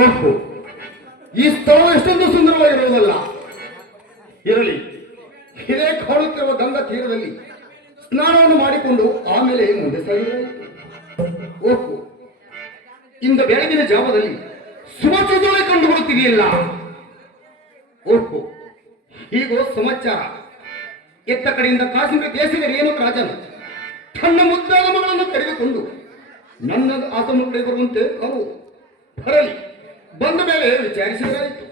ಈ ಸ್ಥಳ ಎಷ್ಟೊಂದು ಸುಂದರವಾಗಿರುವುದಲ್ಲ ಇರಲಿ. ಇದೇ ಕಾಣುತ್ತಿರುವ ಗಂಗಾ ತೀರದಲ್ಲಿ ಸ್ನಾನವನ್ನು ಮಾಡಿಕೊಂಡು ಆಮೇಲೆ ಮುಂದೆ ಸಾಗಿದೆ ಓಹೋ. ಇಂದ ಬೆಳಗಿನ ಜಾವದಲ್ಲಿ ಸುಮಚುದೊಳೆ ಕಂಡುಬರುತ್ತಿದೆಯಲ್ಲ ಓಹೋ. ಹೀಗೋ ಸಮಾಚಾರ. ಎತ್ತ ಕಡೆಯಿಂದ ಕಾಶ್ಮೀರ ದೇಶದ ರೇಣುಕ ರಾಜನು? ತನ್ನ ಮುದ್ದಾದ ಮಗಳನ್ನು ಕರೆದುಕೊಂಡು ನನ್ನ ಆತನ ಕಡೆ ಬರುವಂತೆ ಅವು ಬರಲಿ. ಬಂದ ಮೇಲೆ ವಿಚಾರಿಸಿದರಾಯಿತು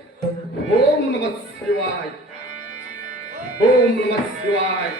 ಓಂ ನಮ ಶಿವಾಯ್ ಓಂ ನಮ ಶಿವಾಯ್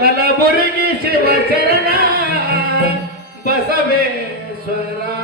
आपल्याला बोरगी शिवचरणा बसवेश्वरा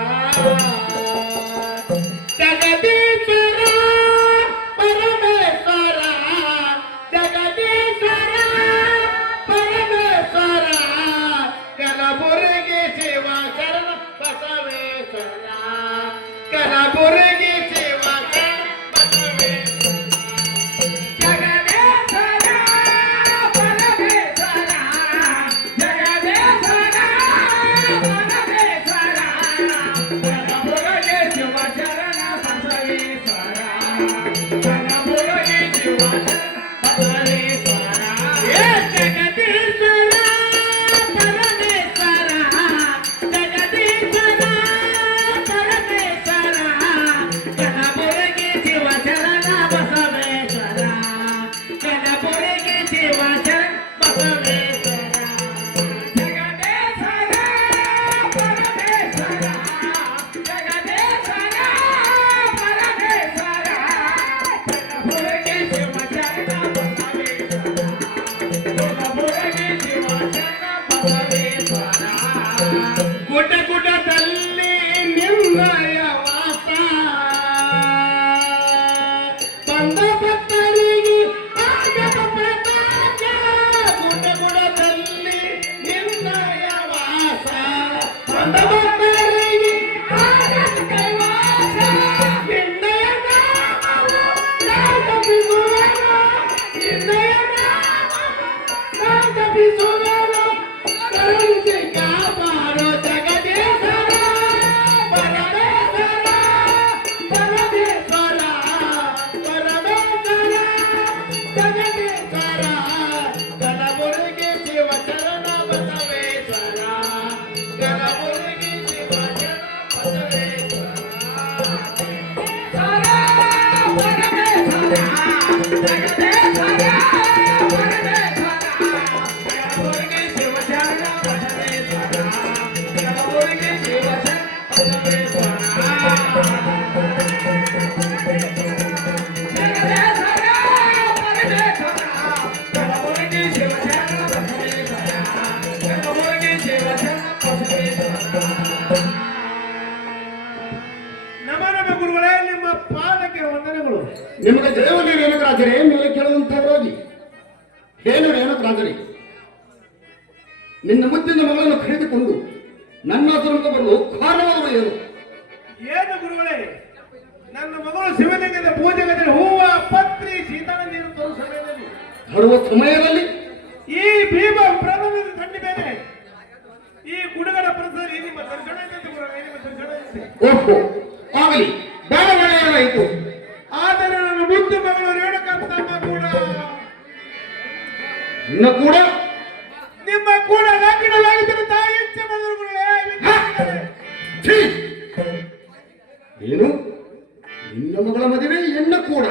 ಬಂದ ಭಕ್ತರಿಗೆ Thank you. ನಿಮಗೆ ಜಯವಲ್ಲಿ ರೇಣುಕರಾಜರೇ ಮೇಲೆ ಕೇಳುವಂತವರಾಗಿ ರೇಣುಕ ರಾಜರಿ ನಿನ್ನ ಮುತ್ತಿನ ಮಗಳನ್ನು ಕರೆದುಕೊಂಡು ನನ್ನ ಹತ್ತಿರಕ್ಕೆ ಬರಲು ಕಾರಣವಾದರು ಏನು ಏನು ಗುರುಗಳೇ? ನನ್ನ ಮಗಳು ಶಿವಲಿಂಗದ ಪೂಜೆಗೆ ಹೂವ ಪತ್ರಿ ಶೀತಲ ನೀರು ತರುವ ಸಮಯದಲ್ಲಿ. ಬರುವ ಸಮಯದಲ್ಲಿ? ಈ ಭೀಮ ಪ್ರಭುವಿನ ತಂಡಿ ಮೇಲೆ. ಈ ಗುಡುಗಡ ಪ್ರಸಾದ ನಿಮ್ಮ ದರ್ಶನ ಗುರುಗಳೇ ನಿಮ್ಮ ದರ್ಶನ ಓಹೋ ಆಗಲಿ. ಬೇಡ ಬೇಡ ಏನಾಯಿತು? ಮುದ್ದು ಬೆಂಗಳೂರು ರೇಣುಕಾಂತಮ್ಮ ಕೂಡ. ಇನ್ನು ಕೂಡ ನಿಮ್ಮ ಕೂಡ ಲಗ್ನವಾಗಿದ್ದರೆ ತಾಯಿ. ಇಚ್ಛೆ ಮಾಡಿದ್ರು! ಏನು? ನಿನ್ನ ಮಗಳ ಮದುವೆ ಎನ್ನ ಕೂಡ.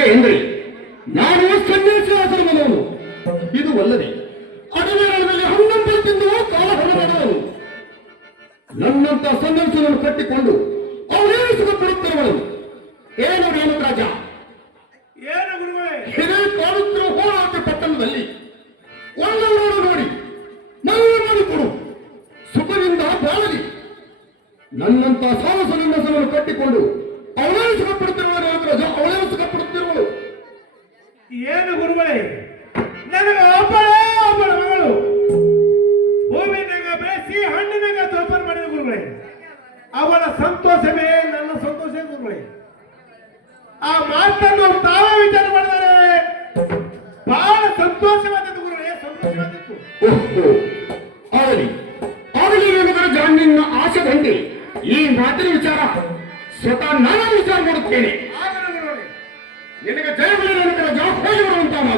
ಪುಸ್ತಕ ಎಂದ್ರಿ ನಾನು ಸನ್ಯಾಸಿ ಆಶ್ರಮದವನು ಇದು ಒಲ್ಲದೆ ಅಡವೇರಳದಲ್ಲಿ ಹನ್ನೊಂಬರು ತಿಂದು ಕಾಲ ಹೊರಬಾರದವನು ನನ್ನಂತ ಸನ್ಯಾಸಿಯನ್ನು ಕಟ್ಟಿಕೊಂಡು ಅವರೇನು ಸುಖ ಪಡುತ್ತಿರುವನು ಏನು ರೇಣುರಾಜ? ಏನು ಗುರುಗಳೇ ಹಿರೇ ಕಾಡುತ್ತಿರುವ ಹೋರಾಟ ಪಟ್ಟಣದಲ್ಲಿ ಒಳ್ಳೆಯವರು ನೋಡಿ ಮನವಿ ಮಾಡಿಕೊಡು ಸುಖದಿಂದ ಬಾಳಲಿ. ನನ್ನಂತ ಸಾಲ ಸನ್ಯಾಸವನ್ನು ಕಟ್ಟಿಕೊಂಡು ಅವರೇನು ಸುಖ ಏನು ಗುರುಗಳೇ? ನನಗೆ ಒಬ್ಬಳೇ ಒಬ್ಬಳ ಮಗಳು. ಹೂವಿನಾಗ ಬೆಳೆಸಿ, ಹಣ್ಣಿನಾಗ ತೋಪನ್ ಮಾಡಿದ ಗುರುಗಳೇ. ಅವಳ ಸಂತೋಷವೇ ನನ್ನ ಸಂತೋಷ ಗುರುಗಳೇ. ಆ ಮಾತನ್ನು ತಾವೇ ವಿಚಾರ ಮಾಡಿದರೆ ಬಹಳ ಸಂತೋಷವಾದದ್ದು ಗುರುಗಳೇ ಸಂತೋಷವಾದಿತ್ತು ಓಹೋ, ಆಗಲಿ. ಆಗಲಿ ನಿನ್ನ ಆಸೆ ಬಂದಿ. ಈ ಮಾತಿನ ವಿಚಾರ ಸ್ವತಃ ನಾನು ವಿಚಾರ ಮಾಡುತ್ತೇನೆ. ಆಗಲಿ ಗುರುಗಳೇ